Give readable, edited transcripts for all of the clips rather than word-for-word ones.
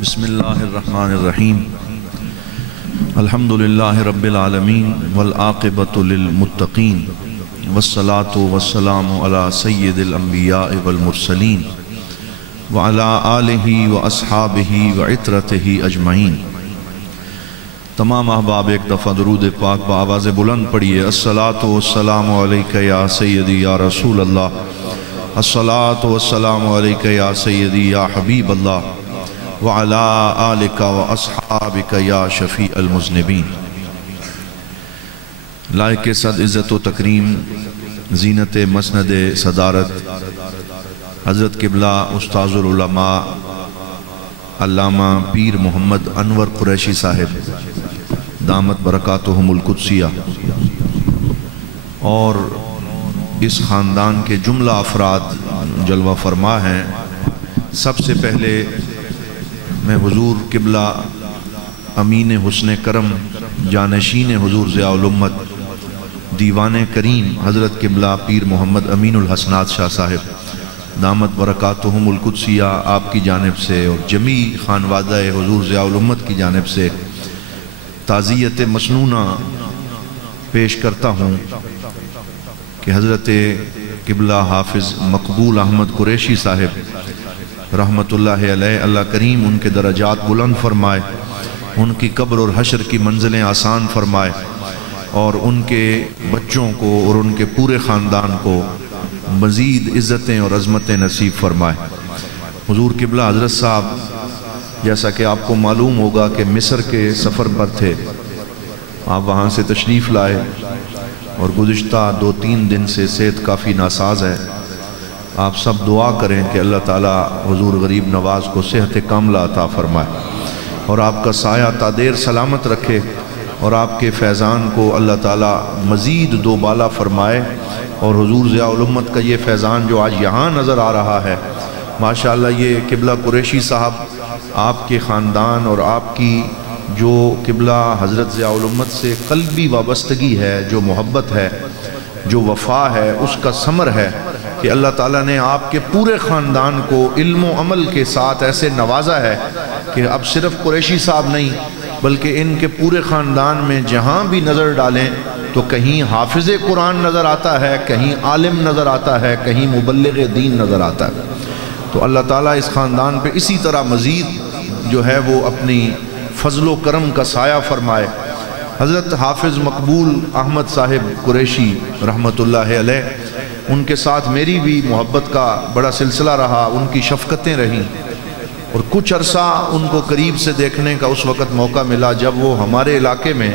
بسم اللہ الرحمن الرحیم الحمدللہ رب العالمین والعاقبۃ للمتقین والصلاة والسلام علی سید الانبیاء والمرسلین وعلی آلہ واصحابہ وعطرتہ اجمعین۔ تمام احباب ایک دفعہ درود پاک بآواز بلند پڑھیے۔ الصلاۃ والسلام علیک یا سیدی یا رسول اللہ، الصلاۃ والسلام علیک یا سیدی یا حبیب اللہ، وعلی آلک واصحابک یا شفیع المذنبین۔ لائق صد عزت و تکریم زینت مسند صدارت حضرت قبلہ استاذ العلماء علامہ پیر محمد انور قریشی صاحب دامت برکاتہم القدسیہ اور اس خاندان کے جملہ افراد جلوہ فرما ہیں۔ سب سے پہلے میں حضور قبلہ امین حسن کرم جانشین حضور ضیاء الامت دیوان کریم حضرت قبلہ پیر محمد امین الحسنات شاہ صاحب دامت برکاتہم القدسیہ آپ کی جانب سے اور جمیع خانوادہ حضور ضیاء الامت کی جانب سے تعزیت مسنونہ پیش کرتا ہوں کہ حضرت قبلہ حافظ مقبول احمد قریشی صاحب رحمت اللہ علیہ، اللہ کریم ان کے درجات بلند فرمائے، ان کی قبر اور حشر کی منزلیں آسان فرمائے اور ان کے بچوں کو اور ان کے پورے خاندان کو مزید عزتیں اور عظمتیں نصیب فرمائے۔ حضور قبلہ حضرت صاحب جیسا کہ آپ کو معلوم ہوگا کہ مصر کے سفر پر تھے، آپ وہاں سے تشریف لائے اور گزشتہ 2-3 دن سے صحت کافی ناساز ہے۔ آپ سب دعا کریں کہ اللہ تعالیٰ حضور غریب نواز کو صحت کاملہ عطا فرمائے اور آپ کا سایہ تا دیر سلامت رکھے اور آپ کے فیضان کو اللہ تعالیٰ مزید دوبالا فرمائے۔ اور حضور ضیاء الامت کا یہ فیضان جو آج یہاں نظر آ رہا ہے، ماشاءاللہ یہ قبلہ قریشی صاحب آپ کے خاندان اور آپ کی جو قبلہ حضرت ضیاء الامت سے قلبی وابستگی ہے، جو محبت ہے، جو وفا ہے، اس کا ثمر ہے کہ اللہ تعالیٰ نے آپ کے پورے خاندان کو علم و عمل کے ساتھ ایسے نوازا ہے کہ اب صرف قریشی صاحب نہیں بلکہ ان کے پورے خاندان میں جہاں بھی نظر ڈالیں تو کہیں حافظ قرآن نظر آتا ہے، کہیں عالم نظر آتا ہے، کہیں مبلغ دین نظر آتا ہے۔ تو اللہ تعالیٰ اس خاندان پہ اسی طرح مزید جو ہے وہ اپنی فضل و کرم کا سایہ فرمائے۔ حضرت حافظ مقبول احمد صاحب قریشی رحمت اللہ علیہ، ان کے ساتھ میری بھی محبت کا بڑا سلسلہ رہا، ان کی شفقتیں رہیں اور کچھ عرصہ ان کو قریب سے دیکھنے کا اس وقت موقع ملا جب وہ ہمارے علاقے میں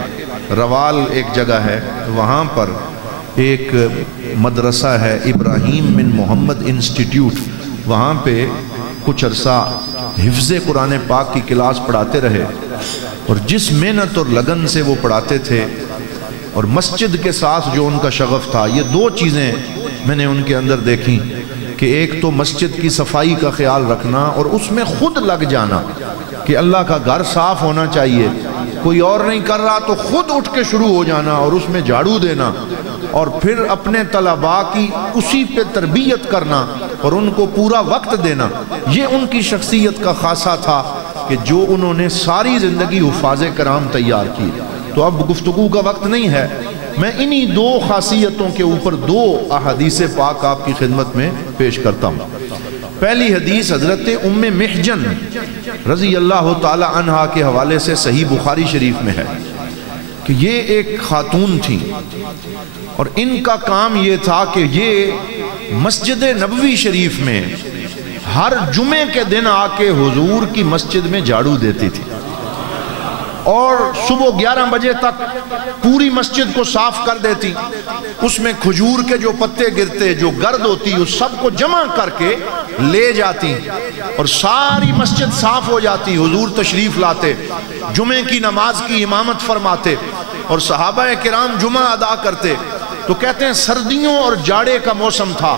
روال ایک جگہ ہے، وہاں پر ایک مدرسہ ہے ابراہیم بن محمد انسٹیٹیوٹ، وہاں پہ کچھ عرصہ حفظ قرآن پاک کی کلاس پڑھاتے رہے اور جس محنت اور لگن سے وہ پڑھاتے تھے اور مسجد کے ساتھ جو ان کا شغف تھا، یہ 2 چیزیں میں نے ان کے اندر دیکھی کہ ایک تو مسجد کی صفائی کا خیال رکھنا اور اس میں خود لگ جانا کہ اللہ کا گھر صاف ہونا چاہیے، کوئی اور نہیں کر رہا تو خود اٹھ کے شروع ہو جانا اور اس میں جھاڑو دینا اور پھر اپنے طلباء کی اسی پہ تربیت کرنا اور ان کو پورا وقت دینا۔ یہ ان کی شخصیت کا خاصہ تھا کہ جو انہوں نے ساری زندگی حفاظ کرام تیار کی۔ تو اب گفتگو کا وقت نہیں ہے، میں انہی 2 خاصیتوں کے اوپر 2 احادیث پاک آپ کی خدمت میں پیش کرتا ہوں۔ پہلی حدیث حضرت ام محجن رضی اللہ تعالی عنہا کے حوالے سے صحیح بخاری شریف میں ہے کہ یہ ایک خاتون تھی اور ان کا کام یہ تھا کہ یہ مسجد نبوی شریف میں ہر جمعے کے دن آ کے حضور کی مسجد میں جھاڑو دیتی تھی اور صبح 11 بجے تک پوری مسجد کو صاف کر دیتی، اس میں کھجور کے جو پتے گرتے، جو گرد ہوتی، اس سب کو جمع کر کے لے جاتی اور ساری مسجد صاف ہو جاتی۔ حضور تشریف لاتے، جمعے کی نماز کی امامت فرماتے اور صحابہ کرام جمعہ ادا کرتے۔ تو کہتے ہیں سردیوں اور جاڑے کا موسم تھا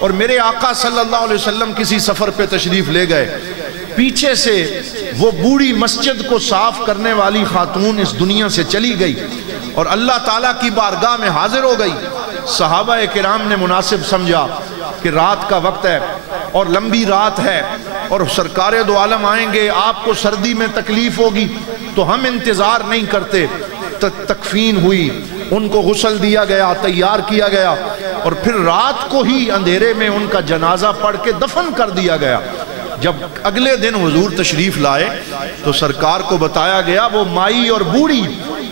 اور میرے آقا صلی اللہ علیہ وسلم کسی سفر پہ تشریف لے گئے، پیچھے سے وہ بوڑھی مسجد کو صاف کرنے والی خاتون اس دنیا سے چلی گئی اور اللہ تعالیٰ کی بارگاہ میں حاضر ہو گئی۔ صحابہ کرام نے مناسب سمجھا کہ رات کا وقت ہے اور لمبی رات ہے اور سرکار دو عالم آئیں گے، آپ کو سردی میں تکلیف ہوگی، تو ہم انتظار نہیں کرتے۔ تکفین ہوئی، ان کو غسل دیا گیا، تیار کیا گیا، اور پھر رات کو ہی اندھیرے میں ان کا جنازہ پڑھ کے دفن کر دیا گیا۔ جب اگلے دن حضور تشریف لائے تو سرکار کو بتایا گیا وہ مائی اور بوڑھی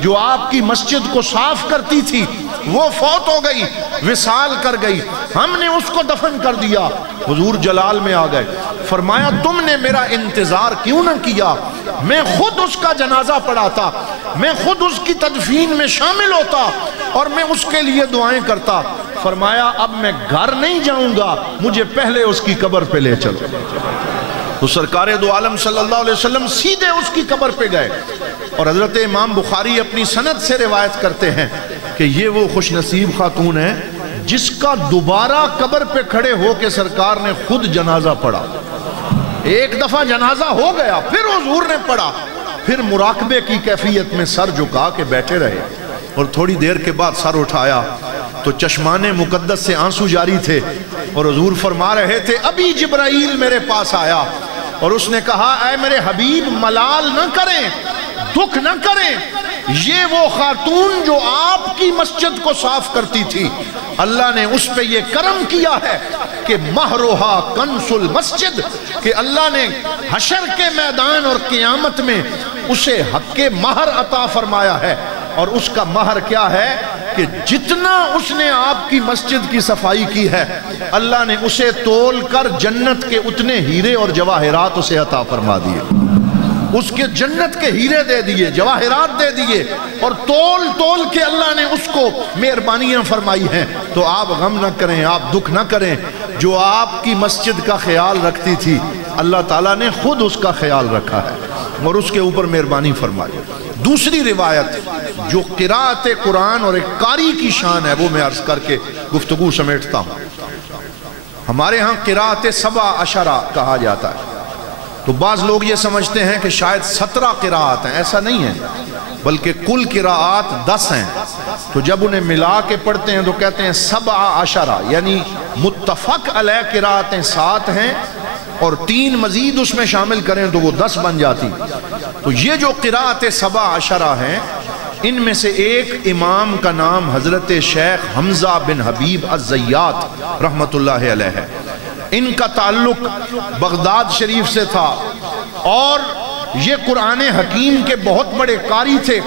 جو آپ کی مسجد کو صاف کرتی تھی وہ فوت ہو گئی، وصال کر گئی، ہم نے اس کو دفن کر دیا۔ حضور جلال میں آ گئے، فرمایا تم نے میرا انتظار کیوں نہ کیا؟ میں خود اس کا جنازہ پڑھاتا، میں خود اس کی تدفین میں شامل ہوتا اور میں اس کے لیے دعائیں کرتا۔ فرمایا اب میں گھر نہیں جاؤں گا، مجھے پہلے اس کی قبر پہ لے چلو۔ تو سرکار دو عالم صلی اللہ علیہ وسلم سیدھے اس کی قبر پہ گئے، اور حضرت امام بخاری اپنی سند سے روایت کرتے ہیں کہ یہ وہ خوش نصیب خاتون ہے جس کا دوبارہ قبر پہ کھڑے ہو کے سرکار نے خود جنازہ پڑھا۔ ایک دفعہ جنازہ ہو گیا، پھر حضور نے پڑھا، پھر مراقبے کی کیفیت میں سر جھکا کے بیٹھے رہے، اور تھوڑی دیر کے بعد سر اٹھایا تو چشمان مقدس سے آنسو جاری تھے، اور حضور فرما رہے تھے ابھی جبرائیل میرے پاس آیا اور اس نے کہا اے میرے حبیب ملال نہ کریں، دکھ نہ کریں، یہ وہ خاتون جو آپ کی مسجد کو صاف کرتی تھی، اللہ نے اس پہ یہ کرم کیا ہے کہ مہرہا کنس المسجد، کہ اللہ نے حشر کے میدان اور قیامت میں اسے حق مہر عطا فرمایا ہے۔ اور اس کا مہر کیا ہے کہ جتنا اس نے آپ کی مسجد کی صفائی کی ہے اللہ نے اسے تول کر جنت کے اتنے ہیرے اور جواہرات اسے عطا فرما دیے، اس کے جنت کے ہیرے دے دیے، جواہرات دے دیے، اور تول تول کے اللہ نے اس کو مہربانیاں فرمائی ہیں۔ تو آپ غم نہ کریں، آپ دکھ نہ کریں، جو آپ کی مسجد کا خیال رکھتی تھی اللہ تعالیٰ نے خود اس کا خیال رکھا ہے اور اس کے اوپر مہربانی فرمائی۔ دوسری روایت جو قراءت قرآن اور ایک قاری کی شان ہے وہ میں عرض کر کے گفتگو سمیٹتا ہوں۔ ہمارے ہاں قراءت 17 کہا جاتا ہے، تو بعض لوگ یہ سمجھتے ہیں کہ شاید 17 قراءت ہیں، ایسا نہیں ہے، بلکہ کل قراءات 10 ہیں۔ تو جب انہیں ملا کے پڑھتے ہیں تو کہتے ہیں 17، یعنی متفق علیہ قراءتیں 7 ہیں اور 3 مزید اس میں شامل کریں تو وہ 10 بن جاتی۔ تو یہ جو قراءت 17 ہیں ان میں سے ایک امام کا نام حضرت شیخ حمزہ بن حبیب الزیات رحمت اللہ علیہ ہے، ان کا تعلق بغداد شریف سے تھا، اور یہ قرآن حکیم کے بہت بڑے قاری تھے،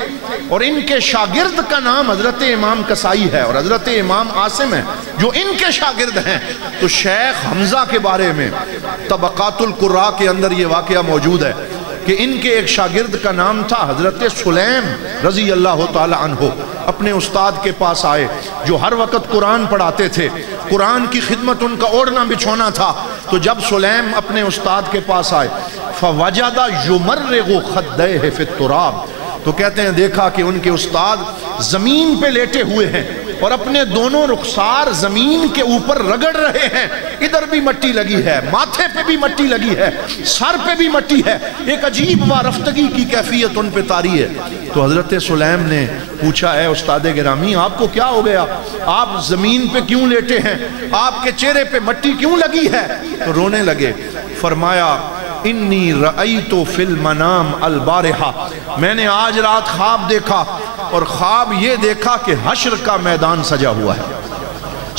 اور ان کے شاگرد کا نام حضرت امام قصائی ہے اور حضرت امام عاصم ہے جو ان کے شاگرد ہیں۔ تو شیخ حمزہ کے بارے میں طبقات القراء کے اندر یہ واقعہ موجود ہے کہ ان کے ایک شاگرد کا نام تھا حضرت سلیم رضی اللہ تعالی عنہ، اپنے استاد کے پاس آئے جو ہر وقت قرآن پڑھاتے تھے، قرآن کی خدمت ان کا اوڑھنا بچھونا تھا۔ تو جب سلیم اپنے استاد کے پاس آئے فَوَجَدَ يُمَرِّغُ خَدَّيْهِ فِي التُّرَابِ، تو کہتے ہیں دیکھا کہ ان کے استاد زمین پہ لیٹے ہوئے ہیں اور اپنے دونوں رخسار زمین کے اوپر رگڑ رہے ہیں، ادھر بھی مٹی لگی ہے، ماتھے پہ بھی مٹی لگی ہے، سر پہ بھی مٹی ہے، ایک عجیب وارفتگی کی کیفیت ان پہ طاری ہے۔ تو حضرت سلیم نے پوچھا اے استاد گرامی آپ کو کیا ہو گیا، آپ زمین پہ کیوں لیٹے ہیں، آپ کے چہرے پہ مٹی کیوں لگی ہے؟ تو رونے لگے، فرمایا انی رأیت فی المنام البارحہ، میں نے آج رات خواب دیکھا، اور خواب یہ دیکھا کہ حشر کا میدان سجا ہوا ہے،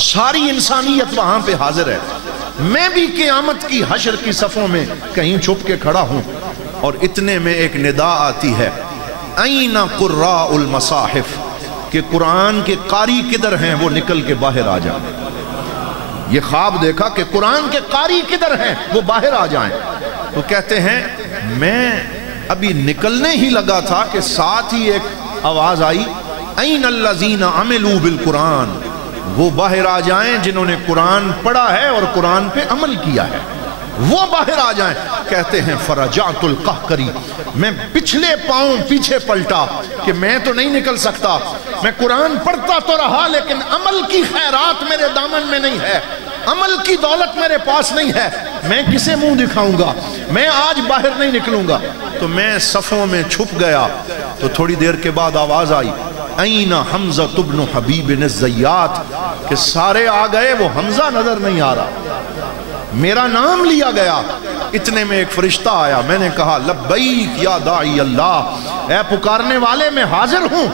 ساری انسانیت وہاں پہ حاضر ہے، میں بھی قیامت کی حشر کی صفوں میں کہیں چھپ کے کھڑا ہوں، اور اتنے میں ایک ندا آتی ہے این قراء المصاحف، کہ قرآن کے قاری کدھر ہیں وہ نکل کے باہر آ جائیں۔ یہ خواب دیکھا کہ قرآن کے قاری کدھر ہیں وہ باہر آ جائیں۔ تو کہتے ہیں میں ابھی نکلنے ہی لگا تھا کہ ساتھ ہی ایک آواز آئی این الذین عملوا بالقرآن، وہ باہر آ جائیں جنہوں نے قرآن پڑھا ہے اور قرآن پہ عمل کیا ہے، وہ باہر آ جائیں۔ کہتے ہیں فرجعت القہقری، میں پچھلے پاؤں پیچھے پلٹا کہ میں تو نہیں نکل سکتا، میں قرآن پڑھتا تو رہا لیکن عمل کی خیرات میرے دامن میں نہیں ہے، عمل کی دولت میرے پاس نہیں ہے، میں کسے منہ دکھاؤں گا، میں آج باہر نہیں نکلوں گا۔ تو میں صفوں میں چھپ گیا، تو تھوڑی دیر کے بعد آواز آئی این حمزہ بن حبیب الزیات، کہ سارے آ گئے وہ حمزہ نظر نہیں آ رہا۔ میرا نام لیا گیا. اتنے میں ایک فرشتہ آیا. میں نے کہا لبیک یا داعی اللہ، اے پکارنے والے میں حاضر ہوں.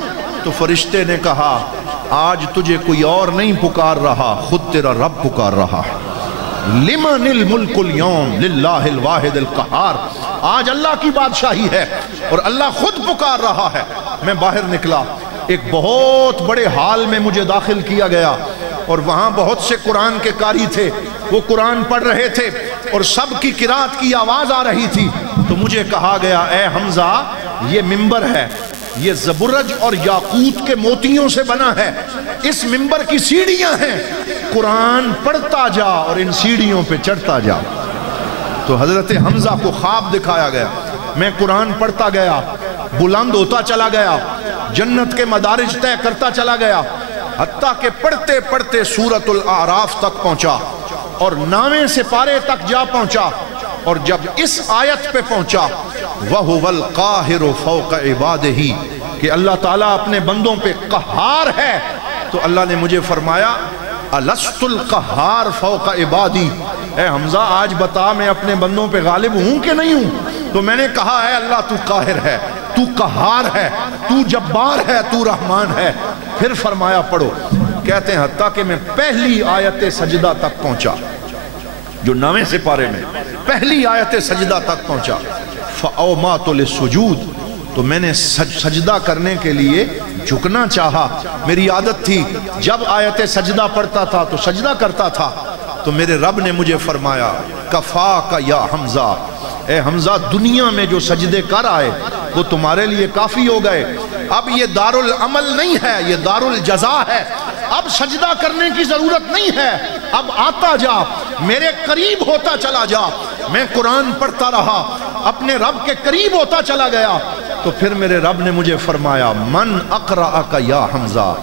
تو فرشتے نے کہا آج تجھے کوئی اور نہیں پکار رہا، خود تیرا رب پکار رہا ہے. لمن الملک اليوم للہ الواحد القہار. آج اللہ کی بادشاہی ہے اور اللہ خود پکار رہا ہے. میں باہر نکلا، ایک بہت بڑے ہال میں مجھے داخل کیا گیا اور وہاں بہت سے قرآن کے قاری تھے. وہ قرآن پڑھ رہے تھے اور سب کی قرات کی آواز آ رہی تھی. تو مجھے کہا گیا اے حمزہ یہ ممبر ہے، یہ زبرج اور یاقوت کے موتیوں سے بنا ہے. اس ممبر کی سیڑھیاں ہیں، قرآن پڑھتا جا اور ان سیڑھیوں پہ چڑھتا جا. تو حضرت حمزہ کو خواب دکھایا گیا. میں قرآن پڑھتا گیا، بلند ہوتا چلا گیا، جنت کے مدارج طے کرتا چلا گیا، حتیٰ کہ پڑھتے پڑھتے سورۃ الاعراف تک پہنچا اور 9ویں سپارے تک جا پہنچا. اور جب اس آیت پہ پہنچا وَهُوَ الْقَاهِرُ فَوْقَ عِبَادِهِ کہ اللہ تعالیٰ اپنے بندوں پہ قہار ہے، تو اللہ نے مجھے فرمایا أَلَسْتُ الْقَهَّارُ فَوْقَ عِبَادِي، اے حمزہ آج بتا میں اپنے بندوں پہ غالب ہوں کہ نہیں ہوں. تو میں نے کہا اے اللہ تو قاہر ہے، تو قہار ہے، تو جبار ہے، تو رحمان ہے. پھر فرمایا پڑھو. کہتے ہیں حتیٰ کہ میں پہلی آیت سجدہ تک پہنچا، جو 9ویں سپارے میں پہلی آیت سجدہ تک پہنچا. فَأَوْمَاتُ لِلسُّجُودِ، تو میں نے سجدہ کرنے کے لیے جھکنا چاہا. میری عادت تھی جب آیت سجدہ پڑھتا تھا تو سجدہ کرتا تھا. تو میرے رب نے مجھے فرمایا کفاک یا حمزہ، اے حمزہ دنیا میں جو سجدے کر آئے وہ تمہارے لیے کافی ہو گئے. اب یہ دار العمل نہیں ہے، یہ دار الجزا ہے. اب سجدہ کرنے کی ضرورت نہیں ہے. اب آتا جا، میرے قریب ہوتا چلا جا. میں قرآن پڑھتا رہا، اپنے رب کے قریب ہوتا چلا گیا. تو پھر میرے رب نے مجھے فرمایا من اقرأک یا حمزہ،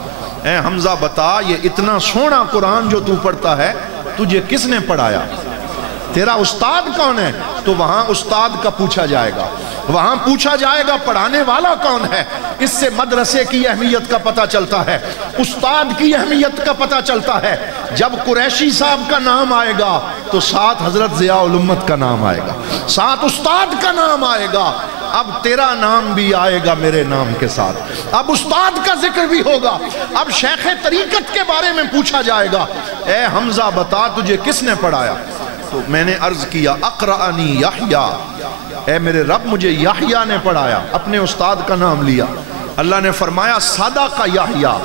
اے حمزہ بتا یہ اتنا سونا قرآن جو تو پڑھتا ہے تجھے کس نے پڑھایا؟ تیرا استاد کون ہے؟ تو وہاں استاد کا پوچھا جائے گا، وہاں پوچھا جائے گا پڑھانے والا کون ہے. اس سے مدرسے کی اہمیت کا پتہ چلتا ہے، استاد کی اہمیت کا پتہ چلتا ہے. جب قریشی صاحب کا نام آئے گا تو ساتھ حضرت ضیاء الامت کا نام آئے گا، ساتھ استاد کا نام آئے گا. اب تیرا نام بھی آئے گا میرے نام کے ساتھ، اب استاد کا ذکر بھی ہوگا. اب شیخ طریقت کے بارے میں پوچھا جائے گا اے حمزہ بتا تجھے کس نے پڑھایا؟ تو میں نے عرض کیا اقرأنی یحییٰ، اے میرے رب مجھے یحییٰ نے پڑھایا. اپنے استاد کا نام لیا. اللہ نے فرمایا صدق یحییٰ،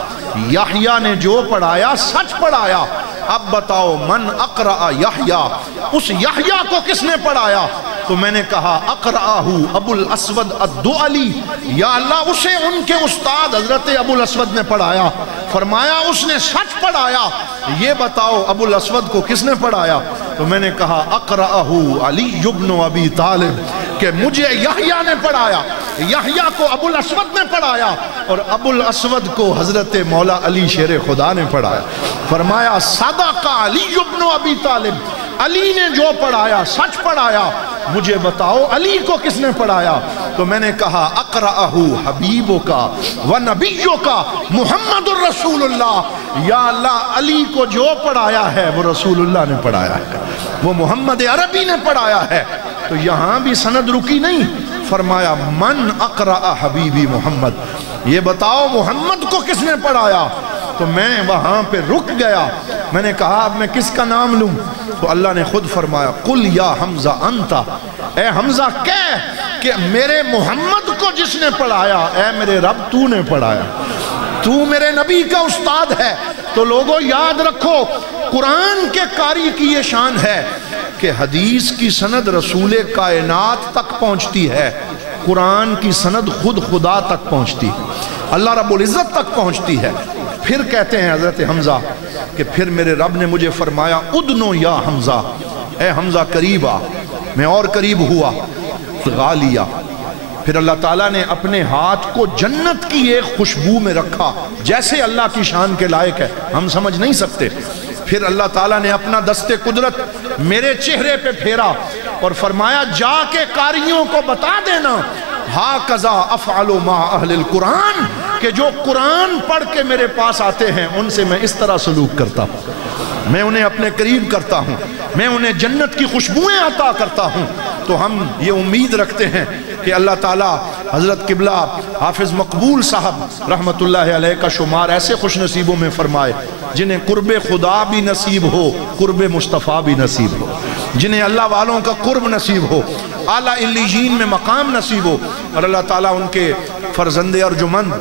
یحییٰ نے جو پڑھایا سچ پڑھایا. اب بتاؤ من اقرأ یحییٰ، اس یحییٰ کو کس نے پڑھایا؟ تو میں نے کہا اقرأہ ابو الاسود الدؤلی، یا اللہ اسے ان کے استاد حضرت ابو الاسود نے پڑھایا. فرمایا اس نے سچ پڑھایا. یہ بتاؤ ابو الاسود کو کس نے پڑھایا؟ تو میں نے کہا اقرأہ علی ابن ابی طالب، کہ مجھے یحییٰ نے پڑھایا. یحییٰ کو ابو الاسود نے پڑھایا اور ابو الاسود کو حضرت مولا علی شیر خدا نے پڑھایا. فرمایا صدق علی ابن ابی طالب، علی نے جو پڑھایا سچ پڑھایا. مجھے بتاؤ علی کو کس نے پڑھایا؟ تو میں نے کہا اقرأہ حبیبک و نبیک محمد الرسول اللہ، یا اللہ علی کو جو پڑھایا ہے وہ رسول اللہ نے پڑھایا ہے، وہ محمد عربی نے پڑھایا ہے. تو یہاں بھی سند رکی نہیں. فرمایا من اقرأ حبیبی محمد، یہ بتاؤ محمد کو کس نے پڑھایا؟ تو میں وہاں پہ رک گیا. میں نے کہا اب میں کس کا نام لوں؟ تو اللہ نے خود فرمایا قل یا حمزہ انتا، اے حمزہ کہہ کہ میرے محمد کو جس نے پڑھایا اے میرے رب تو نے پڑھایا، تو میرے نبی کا استاد ہے. تو لوگوں یاد رکھو قرآن کے قاری کی یہ شان ہے کہ حدیث کی سند رسول کائنات تک پہنچتی ہے، قرآن کی سند خود خدا تک پہنچتی ہے، اللہ رب العزت تک پہنچتی ہے. پھر کہتے ہیں حضرت حمزہ کہ پھر میرے رب نے مجھے فرمایا ادنو یا حمزہ، اے حمزہ قریب آ. میں اور قریب ہوا، غالیا. پھر اللہ تعالیٰ نے اپنے ہاتھ کو جنت کی ایک خوشبو میں رکھا جیسے اللہ کی شان کے لائق ہے، ہم سمجھ نہیں سکتے. پھر اللہ تعالیٰ نے اپنا دست قدرت میرے چہرے پہ پھیرا اور فرمایا جا کے قاریوں کو بتا دینا ہاکذا افعل مع اہل القرآن، کہ جو قرآن پڑھ کے میرے پاس آتے ہیں ان سے میں اس طرح سلوک کرتا ہوں. میں انہیں اپنے قریب کرتا ہوں، میں انہیں جنت کی خوشبوئیں عطا کرتا ہوں۔ تو ہم یہ امید رکھتے ہیں کہ اللہ تعالیٰ حضرت قبلہ حافظ مقبول صاحب رحمت اللہ علیہ کا شمار ایسے خوش نصیبوں میں فرمائے جنہیں قرب خدا بھی نصیب ہو، قرب مصطفیٰ بھی نصیب ہو، جنہیں اللہ والوں کا قرب نصیب ہو، اعلیٰ علیین میں مقام نصیب ہو، اور اللہ تعالیٰ ان کے فرزند ارجمند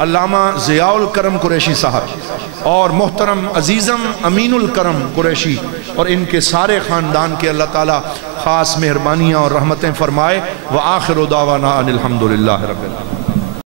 علامہ ضیاء الکرم قریشی صاحب اور محترم عزیزم امین الکرم قریشی اور ان کے سارے خاندان کے اللہ تعالیٰ خاص مہربانیاں اور رحمتیں فرمائے۔ وآخر دعوانا ان الحمدللہ رب العالمین۔